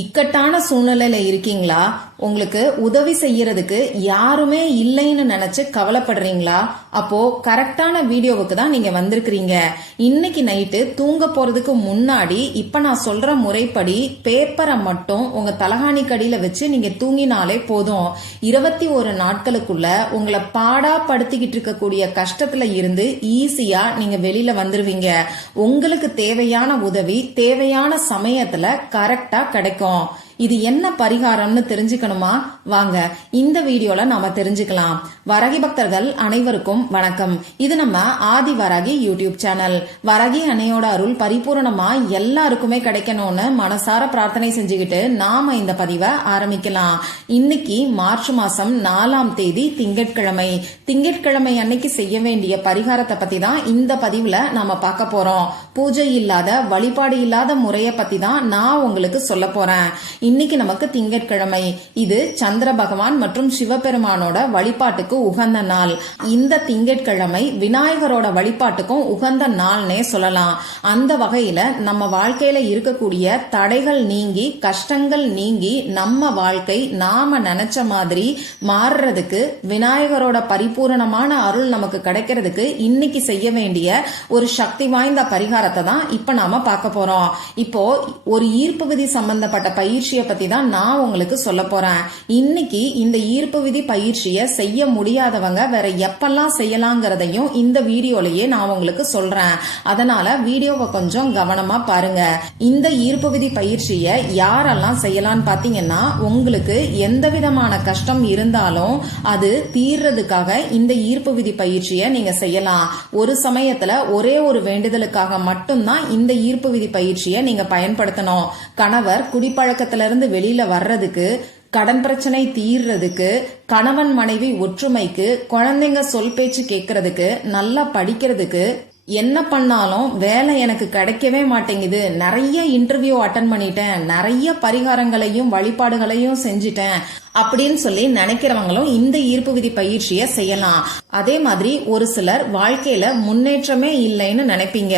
இக்கட்டான சூழ்நிலையில இருக்கீங்களா? உங்களுக்கு உதவி செய்யறதுக்கு யாருமே இல்லைன்னு நினைச்சு கவலைப்படுறீங்களா? அப்போ கரெக்டான வீடியோவுக்கு தான் நீங்க வந்திருக்கிறீங்க. இன்னைக்கு நைட்டு தூங்க போறதுக்கு முன்னாடி இப்ப நான் சொல்ற முறைப்படி பேப்பரை மட்டும் உங்க தலகாணி கடியில வச்சு நீங்க தூங்கினாலே போதும். இருபத்தி ஒரு நாட்களுக்குள்ள உங்களை பாடா படுத்திக்கிட்டு இருக்கக்கூடிய கஷ்டத்துல இருந்து ஈஸியா நீங்க வெளியில வந்துருவீங்க. உங்களுக்கு தேவையான உதவி தேவையான சமயத்துல கரெக்டா கிடைக்கும். இது என்ன பரிகாரம்னு தெரிஞ்சுக்கணுமா? வாங்க இந்த வீடியோல நாம தெரிஞ்சுக்கலாம். வரகி பக்தர்கள் அனைவருக்கும் வணக்கம். இது நம்ம ஆதி வரகி யூடியூப் சேனல். வரகி அணையோட அருள் பரிபூர்ணமா எல்லாருக்குமே கிடைக்கணும்னு மனசார பிரார்த்தனை செஞ்சுக்கிட்டு நாம இந்த பதிவை ஆரம்பிக்கலாம். இன்னைக்கு மார்ச் மாசம் நாலாம் தேதி திங்கட்கிழமை. திங்கட்கிழமை அன்னைக்கு செய்ய வேண்டிய பரிகாரத்தை பத்தி தான் இந்த பதிவுல நாம பார்க்க போறோம். பூஜை இல்லாத வழிபாடு இல்லாத முறையை பத்தி தான் நான் உங்களுக்கு சொல்ல போறேன். இன்னைக்கு நமக்கு திங்கட்கிழமை. இது சந்திர பகவான் மற்றும் சிவபெருமானோட வழிபாட்டுக்கு உகந்த நாள். இந்த திங்கட்கிழமை விநாயகரோட வழிபாட்டுக்கும் உகந்த நாள்னே சொல்லலாம். அந்த வகையில நம்ம வாழ்க்கையில இருக்கக்கூடிய தடைகள் நீங்கி கஷ்டங்கள் நீங்கி நம்ம வாழ்க்கை நாம நினைச்ச மாதிரி மாறுறதுக்கு விநாயகரோட பரிபூரணமான அருள் நமக்கு கிடைக்கிறதுக்கு இன்னைக்கு செய்ய வேண்டிய ஒரு சக்தி வாய்ந்த பரிகாரம் பாடத்தை தான் இப்ப நாம பார்க்க போறோம். இப்போ ஒரு ஈர்ப்பு விதி சம்பந்தப்பட்ட பயிற்சியை பத்தி தான் நான் உங்களுக்கு சொல்ல போறேன். இன்னைக்கு இந்த ஈர்ப்பு விதி பயிற்சியை செய்ய முடியாதவங்க வேற எப்பெல்லாம் செய்யலாங்கிறதையும் இந்த வீடியோலயே நான் உங்களுக்கு சொல்றேன். அதனால வீடியோவை கொஞ்சம் கவனமா பாருங்க. இந்த ஈர்ப்பு விதி பயிற்சியை யாரெல்லாம் செய்யலாம்னு பாத்தீங்கன்னா உங்களுக்கு எந்த விதமான கஷ்டம் இருந்தாலும் அது தீர்றதுக்காக இந்த ஈர்ப்பு விதி பயிற்சியை நீங்க செய்யலாம். ஒரு சமயத்துல ஒரே ஒரு வேண்டுதலுக்காக மட்டும் மட்டும்தான் இந்த ஈர்ப்பு விதி பயிற்சியை நீங்க பயன்படுத்தணும். கணவர் குடிப்பழக்கத்திலிருந்து வெளியில வர்றதுக்கு கடன் பிரச்சனை தீர்றதுக்கு கணவன் மனைவி ஒற்றுமைக்கு குழந்தைங்க சொல் பேச்சு கேட்கறதுக்கு நல்லா படிக்கிறதுக்கு என்ன பண்ணாலும் வேலை எனக்கு கிடைக்கவே மாட்டேங்குது. நிறைய இன்டர்வியூ அட்டன் பண்ணிட்டேன். நிறைய பரிகாரங்களையும் வழிபாடுகளையும் செஞ்சிட்டேன். அப்படின்னு சொல்லி நினைக்கிறவங்களும் இந்த ஈர்ப்பு விதி பயிற்சியை செய்யலாம். அதே மாதிரி ஒரு சிலர் வாழ்க்கையில முன்னேற்றமே இல்லைன்னு நினைப்பீங்க.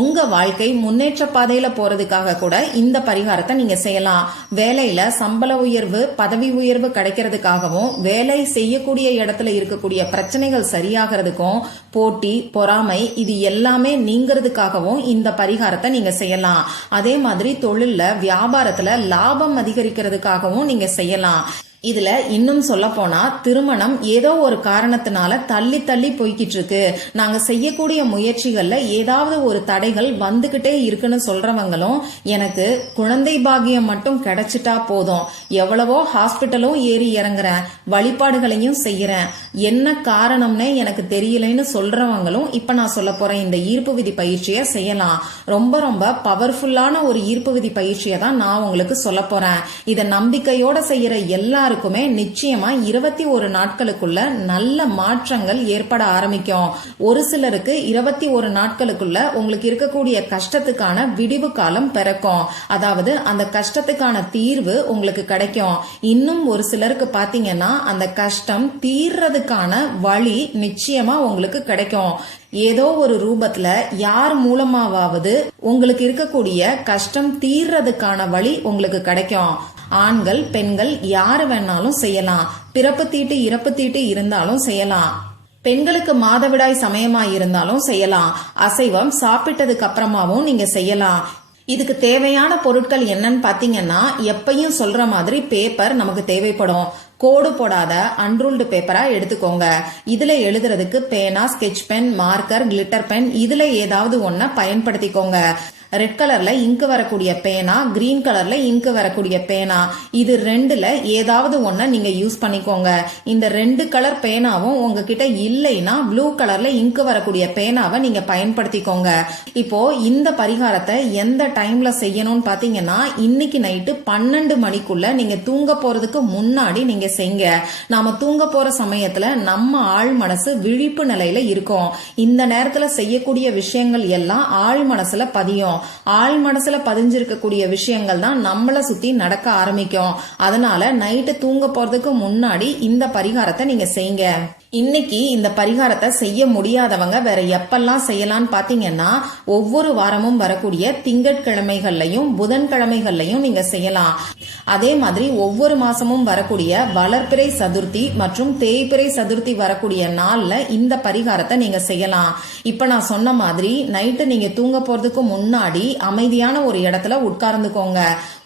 உங்க வாழ்க்கை முன்னேற்ற பாதையில போறதுக்காக கூட இந்த பரிகாரத்தை நீங்க செய்யலாம். வேலையில சம்பள உயர்வு பதவி உயர்வு கிடைக்கிறதுக்காகவும் வேலை செய்யக்கூடிய இடத்துல இருக்கக்கூடிய பிரச்சனைகள் சரியாகிறதுக்கும் போட்டி பொறாமை இது எல்லாமே நீங்கிறதுக்காகவும் இந்த பரிகாரத்தை நீங்க செய்யலாம். அதே மாதிரி தொழில்ல வியாபாரத்துல லாபம் அதிகரிக்கிறதுக்காகவும் நீங்க செய்யலாம். இதுல இன்னும் சொல்ல போனா திருமணம் ஏதோ ஒரு காரணத்தினால தள்ளி தள்ளி போய்கிட்டு இருக்கு நாங்க செய்யக்கூடிய முயற்சிகள்ல ஏதாவது ஒரு தடைகள் வந்துகிட்டே இருக்குன்னு சொல்றவங்களும் எனக்கு குழந்தை பாகியம் மட்டும் கிடைச்சிட்டா போதும். எவ்வளவோ ஹாஸ்பிட்டலும் ஏறி இறங்குறேன். வழிபாடுகளையும் செய்யறேன். என்ன காரணம்னே எனக்கு தெரியலன்னு சொல்றவங்களும் இப்ப நான் சொல்ல போறேன் இந்த ஈர்ப்பு விதி பயிற்சியை செய்யலாம். ரொம்ப ரொம்ப பவர்ஃபுல்லான ஒரு ஈர்ப்பு விதி பயிற்சியை தான் நான் உங்களுக்கு சொல்ல போறேன். இதை நம்பிக்கையோட செய்யற எல்லாருக்குமே நிச்சயமா இருபத்தி ஒரு நாட்களுக்குள்ள நல்ல மாற்றங்கள் ஏற்பட ஆரம்பிக்கும். ஒரு சிலருக்கு இருபத்தி ஒரு நாட்களுக்குள்ள உங்களுக்கு இருக்கக்கூடிய கஷ்டத்துக்கான விடிவு காலம் பிறக்கும். அதாவது அந்த கஷ்டத்துக்கான தீர்வு உங்களுக்கு கிடைக்கும். இன்னும் ஒரு சிலருக்கு பாத்தீங்கன்னா அந்த கஷ்டம் தீர்றதுக்கான வழி நிச்சயமா உங்களுக்கு கிடைக்கும். ஏதோ ஒரு ரூபத்துல யார் மூலமாவது உங்களுக்கு இருக்கக்கூடிய கஷ்டம் தீர்றதுக்கான வழி உங்களுக்கு கிடைக்கும். ஆண்கள் பெண்கள் யாரு வேணாலும் செய்யலாம். பிறப்பு தீட்டு இறப்பு தீட்டு இருந்தாலும் செய்யலாம். பெண்களுக்கு மாதவிடாய் சமயமா இருந்தாலும் செய்யலாம். அசைவம் சாப்பிட்டதுக்கு அப்புறமாவும் நீங்க செய்யலாம். இதுக்கு தேவையான பொருட்கள் என்னன்னு பாத்தீங்கன்னா எப்பயும் சொல்ற மாதிரி பேப்பர் நமக்கு தேவைப்படும். கோடு போடாத அன்ரூல்டு பேப்பரா எடுத்துக்கோங்க. இதுல எழுதுறதுக்கு பேனா sketch pen marker glitter pen இதுல ஏதாவது ஒன்ன பயன்படுத்திக்கோங்க. ரெட் கலர்ல இங்கு வரக்கூடிய பேனா கிரீன் கலர்ல இங்கு வரக்கூடிய பேனா. இது ரெண்டுல ஏதாவது ஒன்ன நீங்க யூஸ் பண்ணிக்கோங்க. இந்த ரெண்டு கலர் பேனாவும் உங்ககிட்ட இல்லைன்னா ப்ளூ கலர்ல இங்கு வரக்கூடிய பேனாவை நீங்க பயன்படுத்திக்கோங்க. இப்போ இந்த பரிகாரத்தை எந்த டைம்ல செய்யணும்னு பாத்தீங்கன்னா இன்னைக்கு நைட்டு பன்னெண்டு மணிக்குள்ள நீங்க தூங்க போறதுக்கு முன்னாடி நீங்க செய்ங்க. நாம தூங்க போற சமயத்துல நம்ம ஆழ் மனசு விழிப்பு நிலையில இருக்கும். இந்த நேரத்துல செய்யக்கூடிய விஷயங்கள் எல்லாம் ஆள் மனசுல பதியும். ஆள் மனசுல பதிஞ்சிருக்கக்கூடிய விஷயங்கள் தான் நம்மள சுத்தி நடக்க ஆரம்பிக்கும். அதனால நைட்டு தூங்க போறதுக்கு முன்னாடி இந்த பரிகாரத்தை நீங்க செய்யுங்க. இன்னைக்கு இந்த பரிகாரத்தை செய்ய முடியாதவங்க வேற எப்பெல்லாம் செய்யலாம்னு பாத்தீங்கன்னா ஒவ்வொரு வாரமும் வரக்கூடிய திங்கட்கிழமைகள்லையும் புதன்கிழமைகள்லையும் நீங்க செய்யலாம். அதே மாதிரி ஒவ்வொரு மாசமும் வரக்கூடிய வளர்ப்பிறை சதுர்த்தி மற்றும் தேய்பிறை சதுர்த்தி வரக்கூடிய நாள்ல இந்த பரிகாரத்தை நீங்க செய்யலாம். இப்ப நான் சொன்ன மாதிரி நைட்டு நீங்க தூங்க போறதுக்கு முன்னாடி அமைதியான ஒரு இடத்துல உட்கார்ந்துக்கோங்க.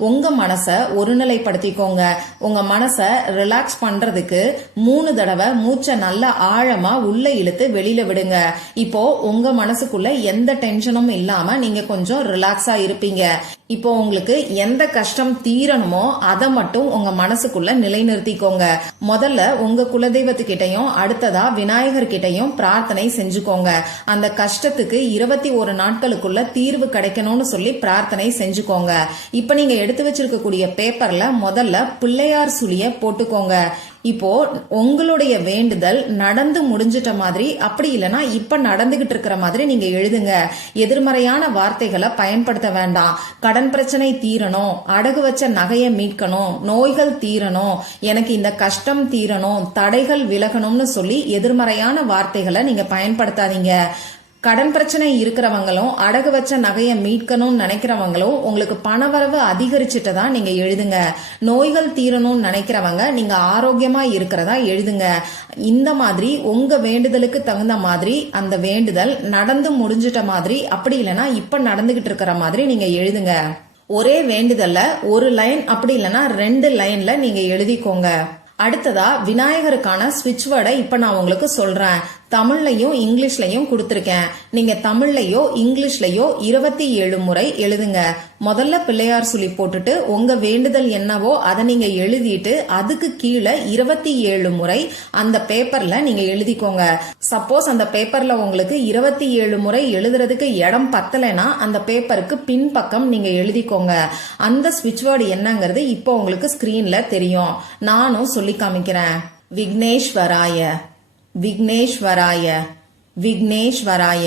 உங்க மனசை ஒருநிலைப்படுத்திக்கோங்க. உங்க மனசை ரிலாக்ஸ் பண்றதுக்கு மூணு தடவை மூச்சை நல்லா ஆழமா உள்ள இழுத்து வெளியில விடுங்க. இப்போ உங்க மனசுக்குள்ள எந்த டென்ஷனும் இல்லாம நீங்க கொஞ்சம் ரிலாக்ஸா இருப்பீங்க. இப்போ உங்களுக்கு எந்த கஷ்டம் தீரணுமோ அதை மட்டும் உங்க மனசுக்குள்ள நிலைநிறுத்திக்கோங்க. முதல்ல உங்க குலதெய்வத்துக்கிட்டையும் அடுத்ததா விநாயகர் கிட்டையும் பிரார்த்தனை செஞ்சுக்கோங்க. அந்த கஷ்டத்துக்கு இருபத்தி ஒரு நாட்களுக்குள்ள தீர்வு கிடைக்கணும்னு சொல்லி பிரார்த்தனை செஞ்சுக்கோங்க. இப்ப நீங்க எடுத்து வச்சிருக்கக்கூடிய பேப்பர்ல முதல்ல பிள்ளையார் சுழிய போட்டுக்கோங்க. இப்போ உங்களுடைய வேண்டுதல் நடந்து முடிஞ்சிட்ட மாதிரி அப்படி இல்லைன்னா இப்ப நடந்துகிட்டு இருக்கிற மாதிரி நீங்க எழுதுங்க. எதிர்மறையான வார்த்தைகளை பயன்படுத்த வேண்டாம். கடன் கடன் பிரச்சனை தீரணும் அடகு வச்ச நகையை மீட்கணும் நோய்கள் தீரணும் எனக்கு இந்த கஷ்டம் தீரணும் தடைகள் விலகணும்னு சொல்லி எதிர்மறையான வார்த்தைகளை நீங்க பயன்படுத்தாதீங்க. கடன் பிரச்சனை இருக்கிறவங்களும் அடகு வச்ச நகையை மீட்கணும்னு நினைக்கிறவங்களும் உங்களுக்கு பணவரவு அதிகரிச்சுட்டதா நீங்க எழுதுங்க. நோய்கள் தீரணும்னு நினைக்கிறவங்க நீங்க ஆரோக்கியமா இருக்கிறதா எழுதுங்க. இந்த மாதிரி உங்க வேண்டுதலுக்கு தகுந்த மாதிரி அந்த வேண்டுதல் நடந்து முடிஞ்சிட்ட மாதிரி அப்படி இல்லைன்னா இப்ப நடந்துகிட்டு இருக்கிற மாதிரி நீங்க எழுதுங்க. ஒரே வேண்டுதல்ல ஒரு லைன் அப்படி இல்லைன்னா ரெண்டு லைன்ல நீங்க எழுதிக்கோங்க. அடுத்ததா விநாயகருக்கான ஸ்விட்ச் வேர்டை இப்ப நான் உங்களுக்கு சொல்றேன். தமிழ்லையும் இங்கிலீஷ்லயும் கொடுத்துருக்கேன். நீங்க தமிழ்லையோ இங்கிலீஷ்லயோ இருபத்தி ஏழு முறை எழுதுங்க. முதல்ல பிள்ளையார் சுழி போட்டுட்டு உங்க வேண்டுதல் என்னவோ அதை நீங்க எழுதிட்டு அதுக்கு கீழே இருபத்தி ஏழு முறை அந்த பேப்பர்ல நீங்க எழுதிக்கோங்க. சப்போஸ் அந்த பேப்பர்ல உங்களுக்கு இருபத்தி ஏழு முறை எழுதுறதுக்கு இடம் பத்தலைன்னா அந்த பேப்பருக்கு பின்பக்கம் நீங்க எழுதிக்கோங்க. அந்த ஸ்விட்ச் வேர்டு என்னங்கிறது இப்போ உங்களுக்கு ஸ்கிரீன்ல தெரியும். நானும் சொல்லி காமிக்கிறேன். விக்னேஸ்வராய. விக்னேஸ்வராய விக்னேஸ்வராய.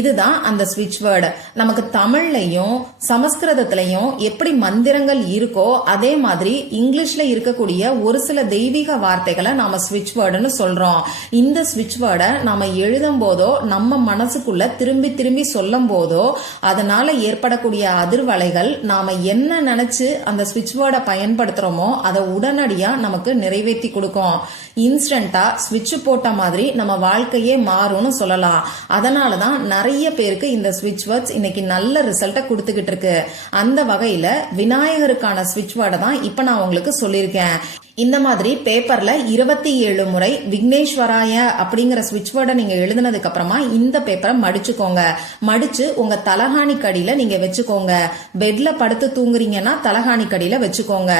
இதுதான் அந்த ஸ்விட்ச் வேர்டு நமக்கு தமிழ்லையும் சமஸ்கிருதத்திலையும் எப்படி மந்திரங்கள் இருக்கோ அதே மாதிரி இங்கிலீஷ்ல இருக்கக்கூடிய ஒரு சில தெய்வீக வார்த்தைகளை நாம ஸ்விட்ச் வேர்டுன்னு சொல்றோம். இந்த ஸ்விட்ச் வேர்டை நாம எழுதும் போதோ நம்ம மனசுக்குள்ள திரும்பி திரும்பி சொல்லும் போதோ அதனால ஏற்படக்கூடிய அதிர்வலைகள் நாம என்ன நினைச்சு அந்த ஸ்விட்ச் வேர்டை பயன்படுத்துறோமோ அதை உடனடியா நமக்கு நிறைவேற்றி கொடுக்கும். இன்ஸ்டன்டா ஸ்விட்ச் போட்ட மாதிரி நம்ம வாழ்க்கையே மாறும்னு சொல்லலாம். அதனாலதான் நிறைய பேருக்கு இந்த ஸ்விட்ச் வேர்ட்ஸ் இன்னைக்கு நல்ல ரிசல்ட்டை கொடுத்துக்கிட்டு இருக்கு. அந்த வகையில விநாயகருக்கான ஸ்விட்ச் வேர்டை தான் இப்ப நான் உங்களுக்கு சொல்லியிருக்கேன். இந்த மாதிரி பேப்பர்ல இருபத்தி ஏழு முறை விக்னேஸ்வராய அப்படிங்கிற ஸ்விட்ச் வேர்டை நீங்க எழுதுனதுக்கு அப்புறமா இந்த பேப்பரை மடிச்சுக்கோங்க. மடிச்சு உங்க தலகாணி கடியில நீங்க வச்சுக்கோங்க. பெட்ல படுத்து தூங்குறீங்கன்னா தலகாணி கடியில வச்சுக்கோங்க.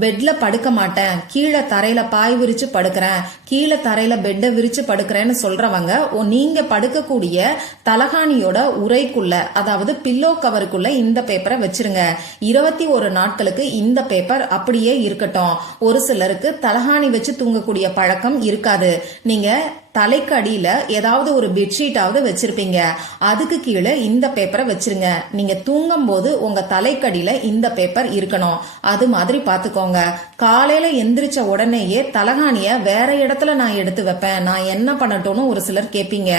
பெட்ல படுக்க மாட்டேன். கீழே தரையில பாய் விரிச்சு படுக்கிறேன். கீழே தரையில பெட்டை விரிச்சு படுக்கிறேன்னு சொல்றவங்க ஓ, நீங்க படுக்கக்கூடிய தலகாணியோட உரைக்குள்ள அதாவது பில்லோ கவருக்குள்ள இந்த பேப்பரை வச்சிருங்க. இருபத்தி ஒரு நாட்களுக்கு இந்த பேப்பர் அப்படியே இருக்கட்டும். ஒரு சில சிலருக்கு தலகாணி வச்சு தூங்கக்கூடிய பழக்கம் இருக்காது. நீங்க தலைக்கு அடியில ஏதாவது ஒரு பெட்ஷீட்டாவது வச்சிருப்பீங்க. அதுக்கு கீழே இந்த பேப்பரை வச்சிருங்க. நீங்க தூங்கும் போது உங்க தலைக்கடியில இந்த பேப்பர் இருக்கணும். அது மாதிரி பாத்துக்கோங்க. காலையில எந்திரிச்ச உடனேயே தலகாணிய வேற இடத்துல நான் எடுத்து வைப்பேன். நான் என்ன பண்ணட்டும்னு ஒரு சிலர் கேப்பீங்க.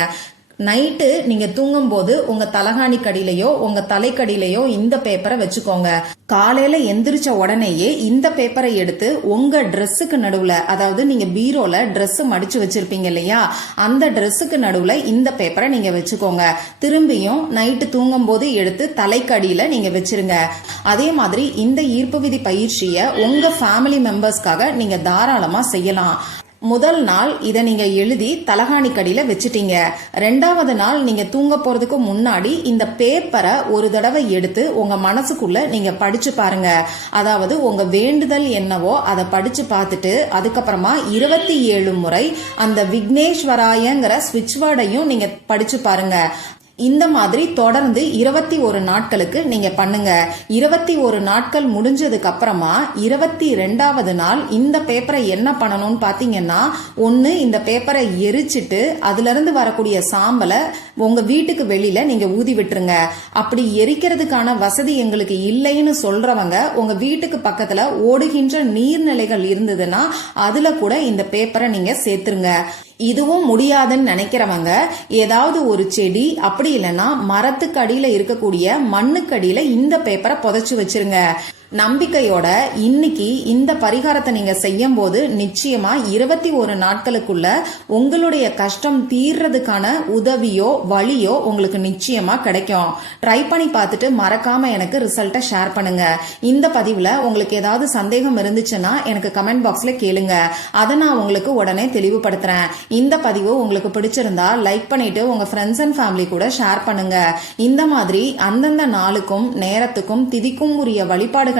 நைட்டு நீங்க தூங்கும் போது உங்க தலகாணி கடியிலையோ உங்க தலைக்கடியிலையோ இந்த பேப்பரை வச்சுக்கோங்க. காலையில எந்திரிச்ச உடனேயே இந்த பேப்பரை எடுத்து உங்க ட்ரெஸ்ஸுக்கு நடுவுல அதாவது நீங்க பீரோல ட்ரெஸ் மடிச்சு வச்சிருப்பீங்க இல்லையா? அந்த ட்ரெஸ்ஸுக்கு நடுவுல இந்த பேப்பரை நீங்க வச்சுக்கோங்க. திரும்பியும் நைட்டு தூங்கும் போது எடுத்து தலைக்கடியில நீங்க வச்சிருங்க. அதே மாதிரி இந்த ஈர்ப்பு விதி பயிற்சியை உங்க ஃபேமிலி மெம்பர்ஸ்க்காக நீங்க தாராளமா செய்யலாம். முதல் நாள் இதை நீங்க எழுதி தலகாணி கடியில வச்சுட்டீங்க. ரெண்டாவது நாள் நீங்க தூங்க போறதுக்கு முன்னாடி இந்த பேப்பரை ஒரு தடவை எடுத்து உங்க மனசுக்குள்ள நீங்க படிச்சு பாருங்க. அதாவது உங்க வேண்டுதல் என்னவோ அதை படிச்சு பார்த்துட்டு அதுக்கப்புறமா இருபத்தி ஏழு முறை அந்த விக்னேஸ்வராயங்கிற ஸ்விட்ச் வேர்டையும் நீங்க படிச்சு பாருங்க. இந்த மாதிரி தொடர்ந்து இருபத்தி ஒரு நாட்களுக்கு நீங்க பண்ணுங்க. இருபத்தி ஒரு நாட்கள் முடிஞ்சதுக்கு அப்புறமா இருபத்தி ரெண்டாவது நாள் இந்த பேப்பரை என்ன பண்ணணும்னு பாத்தீங்கன்னா ஒன்னு இந்த பேப்பரை எரிச்சிட்டு அதுல இருந்து வரக்கூடிய சாம்பலை உங்க வீட்டுக்கு வெளியில நீங்க ஊதி விட்டுருங்க. அப்படி எரிக்கிறதுக்கான வசதி எங்களுக்கு இல்லைன்னு சொல்றவங்க உங்க வீட்டுக்கு பக்கத்துல ஓடுகின்ற நீர்நிலைகள் இருந்ததுன்னா அதுல கூட இந்த பேப்பரை நீங்க சேர்த்துருங்க. இதுவும் முடியாதுன்னு நினைக்கிறவங்க ஏதாவது ஒரு செடி அப்படி இல்லைன்னா மரத்துக்கு அடியில இருக்கக்கூடிய மண்ணுக்கு அடியில் இந்த பேப்பரை புதைச்சு வச்சிருங்க. நம்பிக்கையோட இன்னைக்கு இந்த பரிகாரத்தை நீங்க செய்யும் போது நிச்சயமா இருபத்தி ஒரு நாட்களுக்குள்ள உங்களுடைய கஷ்டம் தீர்றதுக்கான உதவியோ வழியோ உங்களுக்கு நிச்சயமா கிடைக்கும். ட்ரை பண்ணி பார்த்துட்டு மறக்காம எனக்கு ரிசல்ட்டை ஷேர் பண்ணுங்க. இந்த பதிவுல உங்களுக்கு ஏதாவது சந்தேகம் இருந்துச்சுன்னா எனக்கு கமெண்ட் பாக்ஸ்ல கேளுங்க. அதை நான் உங்களுக்கு உடனே தெளிவுபடுத்துறேன். இந்த பதிவு உங்களுக்கு பிடிச்சிருந்தா லைக் பண்ணிட்டு உங்க ஃப்ரெண்ட்ஸ் அண்ட் ஃபேமிலி கூட ஷேர் பண்ணுங்க. இந்த மாதிரி அந்தந்த நாளுக்கும் நேரத்துக்கும் திதிக்கும் உரிய வழிபாடுகள்